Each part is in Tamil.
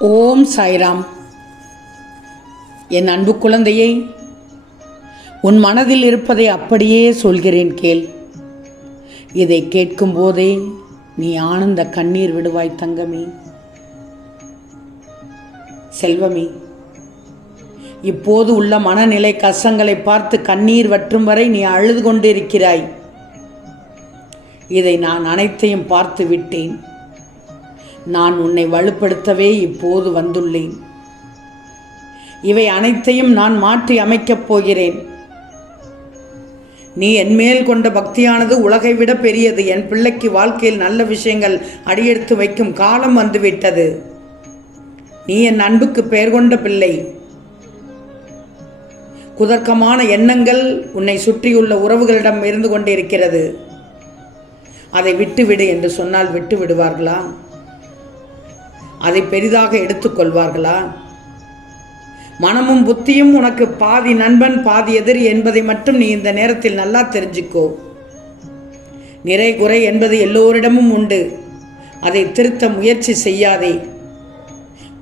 ஓம் சாய்ராம். என் அன்பு குழந்தையை உன் மனதில் இருப்பதை அப்படியே சொல்கிறேன் கேள். இதை கேட்கும் போதே நீ ஆனந்த கண்ணீர் விடுவாய் தங்கமே. செல்வமே இப்போது உள்ள மனநிலை கசங்களை பார்த்து கண்ணீர் வற்றும் வரை நீ அழுது கொண்டிருக்கிறாய். இதை நான் அனைத்தையும் பார்த்து விட்டேன். நான் உன்னை வலுப்படுத்தவே இப்போது வந்துள்ளேன். இவை அனைத்தையும் நான் மாற்றி அமைக்கப் போகிறேன். நீ என்மேல் கொண்ட பக்தியானது உலகை விட பெரியது. என் பிள்ளைக்கு வாழ்க்கையில் நல்ல விஷயங்கள் அடியெடுத்து வைக்கும் காலம் வந்துவிட்டது. நீ என் அன்புக்கு பெயர் கொண்ட பிள்ளை. குதர்க்கமான எண்ணங்கள் உன்னை சுற்றியுள்ள உறவுகளிடம் இருந்து கொண்டிருக்கிறது. அதை விட்டுவிடு என்று சொன்னால் விட்டு விடுவார்களா அதை பெரிதாக எடுத்துக்கொள்வார்களா? மனமும் புத்தியும் உனக்கு பாதி நண்பன் பாதி எதிரி என்பதை மட்டும் நீ இந்த நேரத்தில் நல்லா தெரிஞ்சுக்கோ. நிறை குறை என்பது எல்லோரிடமும் உண்டு. அதை திருத்த முயற்சி செய்யாதே.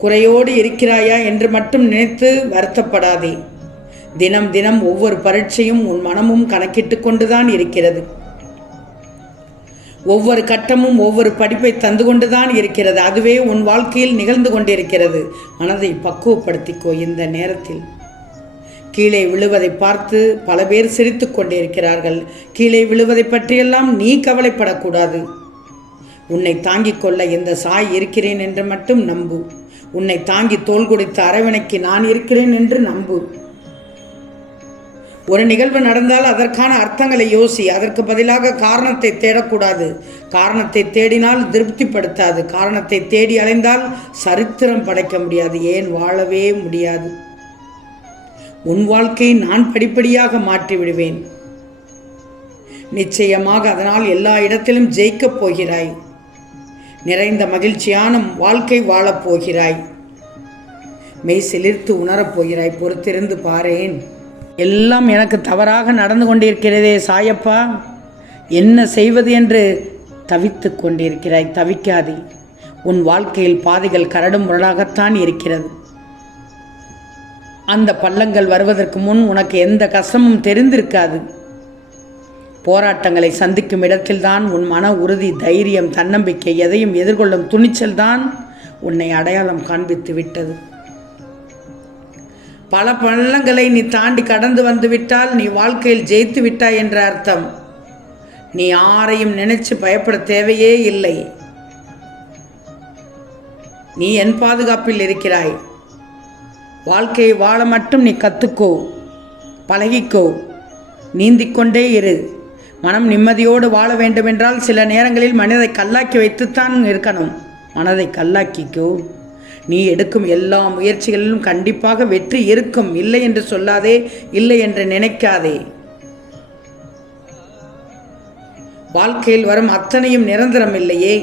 குறையோடு இருக்கிறாயா என்று மட்டும் நினைத்து வருத்தப்படாதே. தினம் தினம் ஒவ்வொரு பரீட்சையும் உன் மனமும் கணக்கிட்டு கொண்டுதான் இருக்கிறது. ஒவ்வொரு கட்டமும் ஒவ்வொரு படிப்பை தந்து கொண்டுதான் இருக்கிறது. அதுவே உன் வாழ்க்கையில் நிகழ்ந்து கொண்டிருக்கிறது. மனதை பக்குவப்படுத்திக்கோ இந்த நேரத்தில். கீழே விழுவதை பார்த்து பல பேர் சிரித்து கொண்டிருக்கிறார்கள். கீழே விழுவதை பற்றியெல்லாம் நீ கவலைப்படக்கூடாது. உன்னை தாங்கிக் கொள்ள இந்த சாய் இருக்கிறேன் என்று மட்டும் நம்பு. உன்னை தாங்கி தோல் குடித்த அரவணைக்கு நான் இருக்கிறேன் என்று நம்பு. ஒரு நிகழ்வு நடந்தால் அதற்கான அர்த்தங்களை யோசி அதற்கு பதிலாக காரணத்தை தேடக்கூடாது. காரணத்தை தேடினால் திருப்திப்படுத்தாது. காரணத்தை தேடி அலைந்தால் சரித்திரம் படைக்க முடியாது. ஏன்? வாழவே முடியாது. உன் வாழ்க்கையை நான் படிப்படியாக மாற்றி விடுவேன். நிச்சயமாக அதனால் எல்லா இடத்திலும் ஜெயிக்கப் போகிறாய். நிறைந்த மகிழ்ச்சியான வாழ்க்கை வாழப் போகிறாய். மெய் சிலிர்த்து உணரப் போகிறாய். பொறுத்திருந்து பாரேன். எல்லாம் எனக்கு தவறாக நடந்து கொண்டிருக்கிறதே சாயப்பா. என்ன செய்வது என்று தவித்து கொண்டிருக்கிறாய் தவிக்காதே. உன் வாழ்க்கையில் பாதைகள் கரடும் முரடாகத்தான் இருக்கிறது. அந்த பள்ளங்கள் வருவதற்கு முன் உனக்கு எந்த கஷ்டமும் தெரிந்திருக்காது. போராட்டங்களை சந்திக்கும் இடத்தில்தான் உன் மன உறுதி தைரியம் தன்னம்பிக்கை எதையும் எதிர்கொள்ளும் துணிச்சல் தான் உன்னை அடையாளம் காண்பித்து விட்டது. பல பள்ளங்களை நீ தாண்டி கடந்து வந்துவிட்டால் நீ வாழ்க்கையில் ஜெயித்து விட்டாய் என்ற அர்த்தம். நீ யாரையும் நினைச்சு பயப்பட தேவையே இல்லை. நீ என் பாதுகாப்பில் இருக்கிறாய். வாழ்க்கையை வாழ மட்டும் நீ கத்துக்கோ. பழகிக்கோ. நீந்திக்கொண்டே இரு. மனம் நிம்மதியோடு வாழ வேண்டுமென்றால் சில நேரங்களில் மனதை கல்லாக்கி வைத்துத்தான் இருக்கணும். மனதை கல்லாக்கிக்கோ. நீ எடுக்கும் எல்லா முயற்சிகளிலும் கண்டிப்பாக வெற்றி இருக்கும். இல்லை என்று சொல்லாதே இல்லை என்று நினைக்காதே. வாழ்க்கையில் வரும் அத்தனையும் நிரந்தரம் இல்லையே?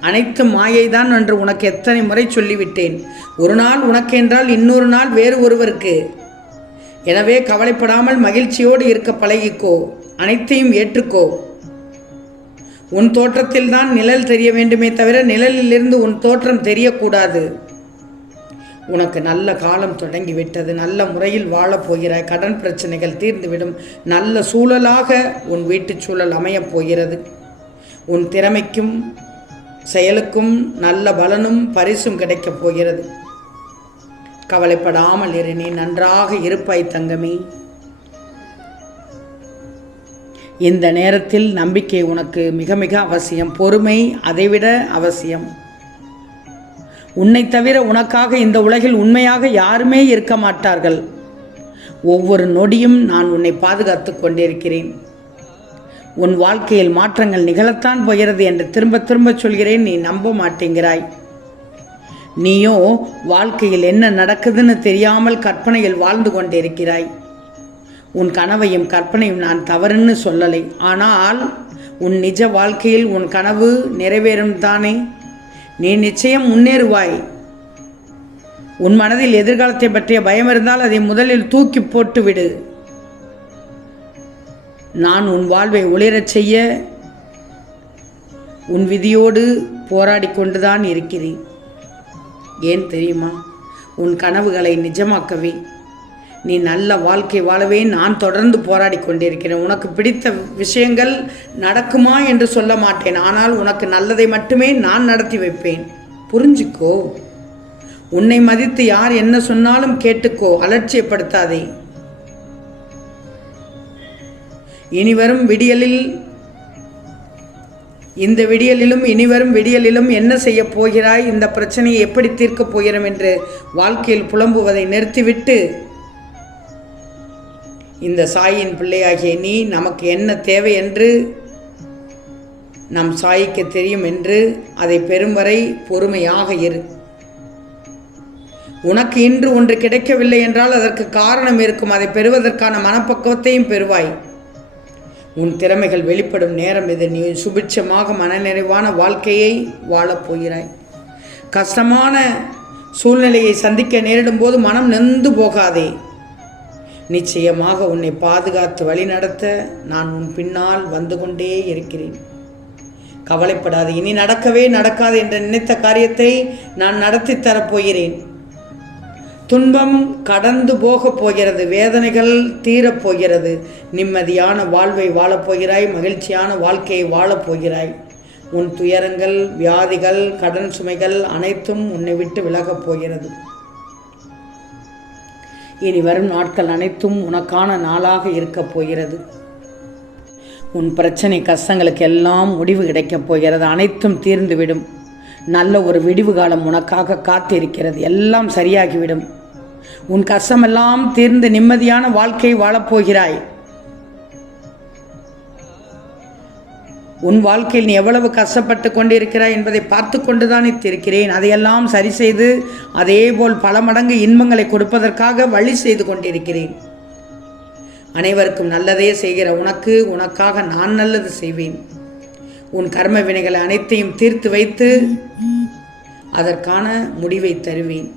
அனைத்து மாயைதான் என்று உனக்கு எத்தனை முறை சொல்லிவிட்டேன். ஒரு நாள் உனக்கு என்றால் இன்னொரு நாள் வேறு ஒருவருக்கு. எனவே கவலைப்படாமல் மகிழ்ச்சியோடு இருக்க பழகிக்கோ. அனைத்தையும் ஏற்றுக்கோ. உன் தோற்றத்தில் தான் நிழல் தெரிய வேண்டுமே தவிர நிழலிலிருந்து உன் தோற்றம் தெரியக்கூடாது. உனக்கு நல்ல காலம் தொடங்கிவிட்டது. நல்ல முறையில் வாழப் போகிறாய் கடன் பிரச்சனைகள் தீர்ந்துவிடும். நல்ல சூழலாக உன் வீட்டுச் சூழல் அமையப் போகிறது. உன் திறமைக்கும் செயலுக்கும் நல்ல பலனும் பரிசும் கிடைக்கப் போகிறது. கவலைப்படாமல் இரு. நீ நன்றாக இருப்பாய் தங்கமே. இந்த நேரத்தில் நம்பிக்கை உனக்கு மிக மிக அவசியம். பொறுமை அதைவிட அவசியம். உன்னை தவிர உனக்காக இந்த உலகில் உண்மையாக யாருமே இருக்க மாட்டார்கள். ஒவ்வொரு நொடியும் நான் உன்னை பாதுகாத்து கொண்டிருக்கிறேன். உன் வாழ்க்கையில் மாற்றங்கள் நிகழத்தான் போகிறது என்று திரும்ப திரும்ப சொல்கிறேன். நீ நம்ப மாட்டேங்கிறாய். நீயோ வாழ்க்கையில் என்ன நடக்குதுன்னு தெரியாமல் கற்பனையில் வாழ்ந்து கொண்டிருக்கிறாய். உன் கனவையும் கற்பனையும் நான் தவறுன்னு சொல்லலை. ஆனால் உன் நிஜ வாழ்க்கையில் உன் கனவு நிறைவேறும் தானே? நீ நிச்சயம் முன்னேறுவாய். உன் மனதில் எதிர்காலத்தை பற்றிய பயம் இருந்தால் அதை முதலில் தூக்கி போட்டு விடு நான் உன் வாழ்வை ஒளிரச் செய்ய உன் விதியோடு போராடி கொண்டுதான் இருக்கிறேன். ஏன் தெரியுமா? உன் கனவுகளை நிஜமாக்கவே நீ நல்ல வாழ்க்கை வாழவே நான் தொடர்ந்து போராடி கொண்டிருக்கிறேன். உனக்கு பிடித்த விஷயங்கள் நடக்குமா என்று சொல்ல மாட்டேன். ஆனால் உனக்கு நல்லதை மட்டுமே நான் நடத்தி வைப்பேன். புரிஞ்சுக்கோ. உன்னை மதித்து யார் என்ன சொன்னாலும் கேட்டுக்கோ. அலட்சியப்படுத்தாதே. இனிவரும் விடியலில் இந்த விடியலிலும் இனிவரும் விடியலிலும் என்ன செய்ய போகிறாய்? இந்த பிரச்சனையை எப்படி தீர்க்கப் போகிறோம் என்று வாழ்க்கையில் புலம்புவதை நிறுத்திவிட்டு இந்த சாயின் பிள்ளையாகிய நீ நமக்கு என்ன தேவை என்று நம் சாய்க்கு தெரியும் என்று அதை பெறும் வரை பொறுமையாக இரு. உனக்கு இன்று ஒன்று கிடைக்கவில்லை என்றால் அதற்கு காரணம் இருக்கும். அதை பெறுவதற்கான மனப்பக்குவத்தையும் பெறுவாய். உன் திறமைகள் வெளிப்படும் நேரம் இது. நீ சுபிட்சமாக மனநிறைவான வாழ்க்கையை வாழப் போகிறாய். கஷ்டமான சூழ்நிலையை சந்திக்க நேரிடும் போது மனம் நொந்து போகாதே. நிச்சயமாக உன்னை பாதுகாத்து வழிநடத்த நான் உன் பின்னால் வந்து கொண்டே இருக்கிறேன். கவலைப்படாது இனி நடக்கவே நடக்காது என்று நினைத்த காரியத்தை நான் நடத்தி தரப்போகிறேன் துன்பம் கடந்து போகப் போகிறது வேதனைகள் தீரப் போகிறது. நிம்மதியான வாழ்வை வாழப் போகிறாய் மகிழ்ச்சியான வாழ்க்கையை வாழப் போகிறாய். உன் துயரங்கள் வியாதிகள் கடன் சுமைகள் அனைத்தும் உன்னை விட்டு விலகப் போகிறது. இனி வரும் நாட்கள் அனைத்தும் உனக்கான நாளாக இருக்கப் போகிறது. உன் பிரச்சனை கஷ்டங்களுக்கு எல்லாம் முடிவு கிடைக்கப் போகிறது. அனைத்தும் தீர்ந்துவிடும். நல்ல ஒரு விடிவு காலம் உனக்காக காத்திருக்கிறது. எல்லாம் சரியாகிவிடும். உன் கஷ்டமெல்லாம் தீர்ந்து நிம்மதியான வாழ்க்கை வாழப்போகிறாய் உன் வாழ்க்கையில் நீ எவ்வளவு கஷ்டப்பட்டு கொண்டிருக்கிறாய் என்பதை பார்த்து கொண்டுதான் இருக்கிறேன். அதையெல்லாம் சரி செய்து அதேபோல் பல மடங்கு இன்பங்களை கொடுப்பதற்காக வழி செய்து கொண்டிருக்கிறேன். அனைவருக்கும் நல்லதே செய்கிற உனக்கு உனக்காக நான் நல்லது செய்வேன். உன் கர்ம வினைகளை அனைத்தையும் தீர்த்து வைத்து அதற்கான முடிவை தருவேன்.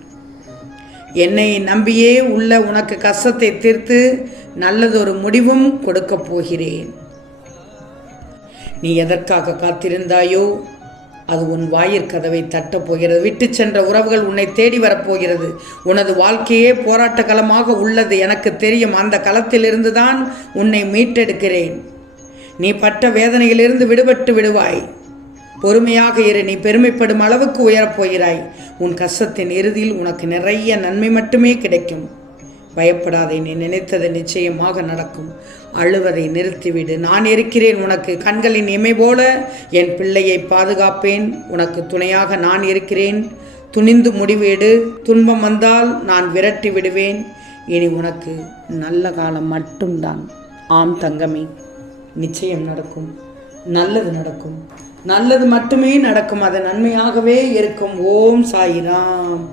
என்னை நம்பியே உள்ள உனக்கு கஷ்டத்தை தீர்த்து நல்லதொரு முடிவும் கொடுக்கப் போகிறேன். நீ எதற்காக காத்திருந்தாயோ அது உன் வாயிற்கதவை தட்டப் போகிறது. விட்டு சென்ற உறவுகள் உன்னை தேடி வரப்போகிறது உனது வாழ்க்கையே போராட்ட களமாக உள்ளது. எனக்கு தெரியும் அந்த களத்திலிருந்து தான் உன்னை மீட்டெடுக்கிறேன். நீ பட்ட வேதனையிலிருந்து விடுபட்டு விடுவாய். பொறுமையாக இரு நீ பெருமைப்படும் அளவுக்கு உயரப் போகிறாய். உன் கஷ்டத்தின் இறுதியில் உனக்கு நிறைய நன்மை மட்டுமே கிடைக்கும். பயப்படாதே நீ நினைத்தது நிச்சயமாக நடக்கும். அழுவதை நிறுத்திவிடு. நான் இருக்கிறேன் உனக்கு. கண்களின் இமை போல என் பிள்ளையை பாதுகாப்பேன். உனக்கு துணையாக நான் இருக்கிறேன். துணிந்து முடிவேடு. துன்பம் வந்தால் நான் விரட்டி விடுவேன். இனி உனக்கு நல்ல காலம் மட்டும்தான். ஆம் தங்கமே நிச்சயம் நடக்கும். நல்லது நடக்கும். நல்லது மட்டுமே நடக்கும். அது நன்மையாகவே இருக்கும். ஓம் சாயிராம்.